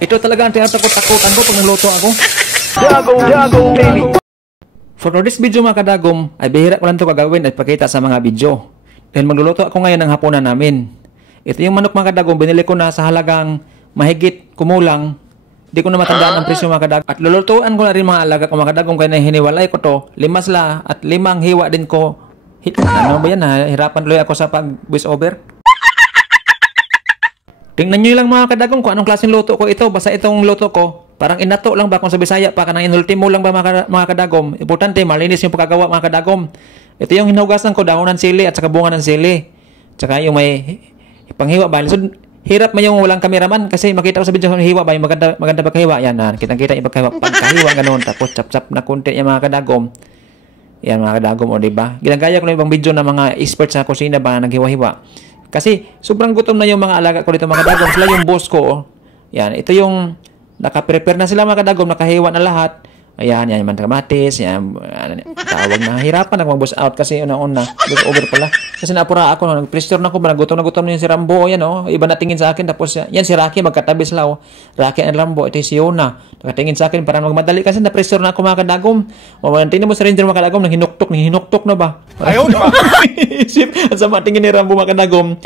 Ito talaga ang tinatakot-takutan ko pag nagluto ako. Dagong baby. For this video mga kadagom, ay bihira ko lang ito gagawin at pakita sa mga video. Dahil magluluto ako ngayon ng hapunan namin. Ito yung manok mga kadagom, binili ko na sa halagang mahigit kumulang. Di ko na matandaan ang presyo mga kadagom. At lulutuan ko na rin mga alaga ko mga kadagom, kaya hiniwalay ko to. 5 sila at 5 hiwa din ko. Ano ba yan ha? Hirapan tuloy ako sa pag-voice over. Tingnan nyo lang mga kadagom kung anong klaseng luto ko ito. Basta itong luto ko, parang inato lang ba kung sa Bisaya pa, kanang inultimo lang ba mga kadagom. Importante, malinis yung pagkagawa mga kadagom. Ito yung hinugasan ko, dahon ng sili at saka bunga ng sili. Tsaka yung may panghiwa ba. So, hirap mo yung walang kameraman kasi makita ko sa video yung hiwa ba, yung maganda pagkahiwa. Yan na, kitang-kita yung pagkahiwa ganun. Tapos chap-chap na konti yung mga kadagom. Yan mga kadagom, o diba? Ginagaya ko na ibang video ng mga experts sa kusina ba na naghiwa-hiwa. Kasi sobrang gutom na yung mga alaga ko dito mga kadagom. Sila yung boss ko. Oh. Yan, ito yung naka-prepare na sila mga kadagom, nakahiwa na lahat. Ayan, yan yung kamatis, yan, tawag na hirapan mag-boss out kasi una-una, boss over pala. Kasi napura ako, no, nag-pressure na ako, gutom na yung si Rambo, yan o, iba na tingin sa akin, tapos yan si Rocky, magkatabi sila o, Rocky and Rambo, ito yung si Yona, nakatingin sa akin, parang magmadali kasi na-pressure na ako mga kadagom. O, tingnan mo sa Ranger mga kadagom, nang hinuktok na ba? Ayaw na! Isip, at sama tingin ni Rambo mga kadagom.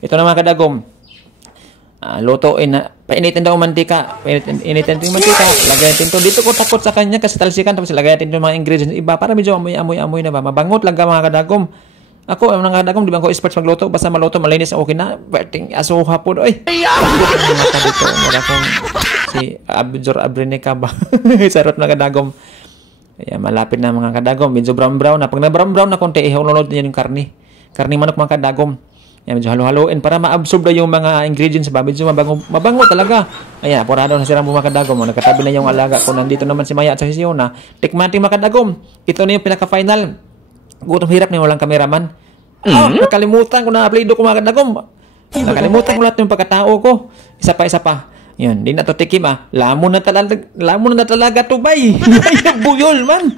Ito na mga kadagom. Lutuin na, painitin daw mantika, painitin yung mantika, lagyan natin to. Dito ko takot sa kanya kasi talsikan, tapos lagyan natin yung mga ingredients iba para medyo amoy na ba, mabangot lang mga kadagom. Ako, ang mga kadagom, di ba ako experts magluto, basta maluto, malinis, okay na, berting asuha po, oy. Dito, mura kong si Abjor Abrenica ba, sarot na kadagom. Ayan, malapit na mga kadagom, medyo brown na, pag na brown na konti, ihulunod niya yung karni manok mga kadagom. Yan, medyo halo-haloin para ma-absorb na yung mga ingredients ba. Medyo mabango talaga. Ayan, porado na si Rambo mga kadagom. Nagkatabi na yung alaga ko. Nandito naman si Maya at si Yona. Tikman mga kadagom. Ito na yung pinaka-final. Gutom hirap na walang kameraman. Nakalimutan ko na upload ko mga kadagom. Nakalimutan ko lahat yung pagkatao ko. Isa pa. Yun, di na to tikim Lamon na talaga to bay. Buyol man.